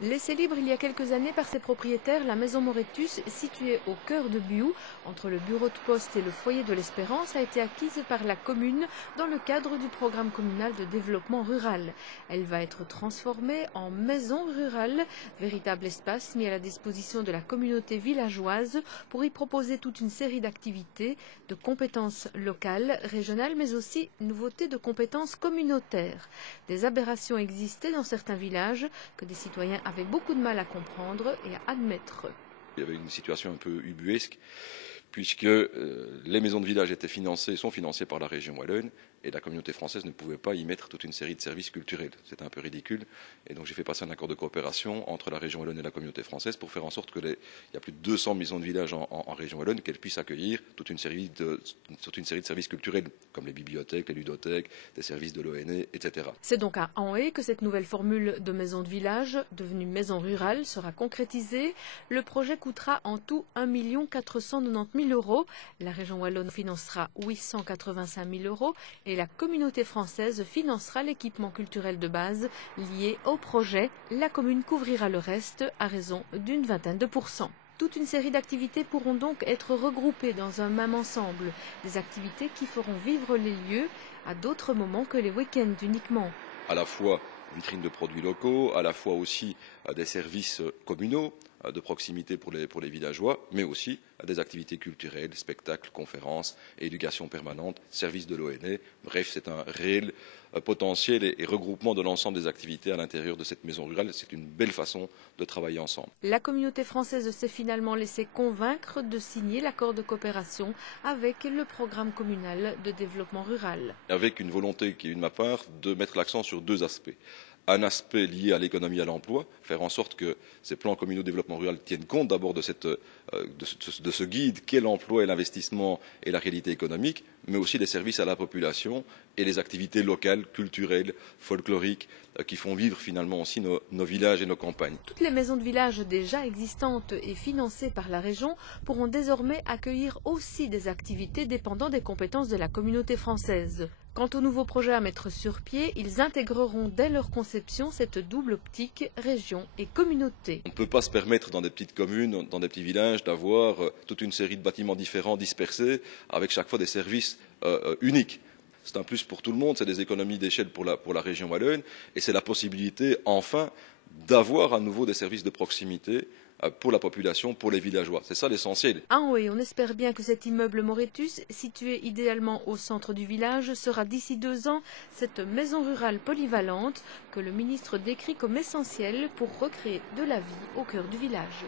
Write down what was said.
Laissée libre il y a quelques années par ses propriétaires, la maison Moretus, située au cœur de Biou, entre le bureau de poste et le foyer de l'Espérance, a été acquise par la commune dans le cadre du programme communal de développement rural. Elle va être transformée en maison rurale, véritable espace mis à la disposition de la communauté villageoise pour y proposer toute une série d'activités, de compétences locales, régionales, mais aussi nouveautés de compétences communautaires. Des aberrations existaient dans certains villages que des citoyens avaient beaucoup de mal à comprendre et à admettre. Il y avait une situation un peu ubuesque, puisque les maisons de village sont financées par la région wallonne, et la communauté française ne pouvait pas y mettre toute une série de services culturels. C'était un peu ridicule, et donc j'ai fait passer un accord de coopération entre la région wallonne et la communauté française pour faire en sorte qu'il y a plus de 200 maisons de village en région wallonne, qu'elles puissent accueillir toute une série de services culturels, comme les bibliothèques, les ludothèques, des services de l'ONE, etc. C'est donc à Anhé que cette nouvelle formule de maison de village, devenue maison rurale, sera concrétisée. Le projet coûtera en tout 1 490 000 €. La région wallonne financera 885 000 € et la communauté française financera l'équipement culturel de base lié au projet. La commune couvrira le reste à raison d'une vingtaine de %. Toute une série d'activités pourront donc être regroupées dans un même ensemble. Des activités qui feront vivre les lieux à d'autres moments que les week-ends uniquement. À la fois vitrine de produits locaux, à la fois aussi des services communaux de proximité pour les villageois, mais aussi des activités culturelles, spectacles, conférences, éducation permanente, services de l'ONE. Bref, c'est un réel potentiel et regroupement de l'ensemble des activités à l'intérieur de cette maison rurale. C'est une belle façon de travailler ensemble. La communauté française s'est finalement laissée convaincre de signer l'accord de coopération avec le programme communal de développement rural. Avec une volonté qui est de ma part de mettre l'accent sur deux aspects. Un aspect lié à l'économie et à l'emploi, faire en sorte que ces plans communaux de développement rural tiennent compte d'abord de ce guide qu'est l'emploi et l'investissement et la réalité économique, mais aussi des services à la population et les activités locales, culturelles, folkloriques, qui font vivre finalement aussi nos villages et nos campagnes. Toutes les maisons de village déjà existantes et financées par la région pourront désormais accueillir aussi des activités dépendant des compétences de la communauté française. Quant aux nouveaux projets à mettre sur pied, ils intégreront dès leur conception cette double optique région et communauté. On ne peut pas se permettre dans des petites communes, dans des petits villages, d'avoir toute une série de bâtiments différents dispersés, avec chaque fois des services uniques. C'est un plus pour tout le monde, c'est des économies d'échelle pour la région wallonne, et c'est la possibilité, enfin, d'avoir à nouveau des services de proximité pour la population, pour les villageois. C'est ça l'essentiel. Ah oui, on espère bien que cet immeuble Moretus, situé idéalement au centre du village, sera d'ici 2 ans cette maison rurale polyvalente que le ministre décrit comme essentielle pour recréer de la vie au cœur du village.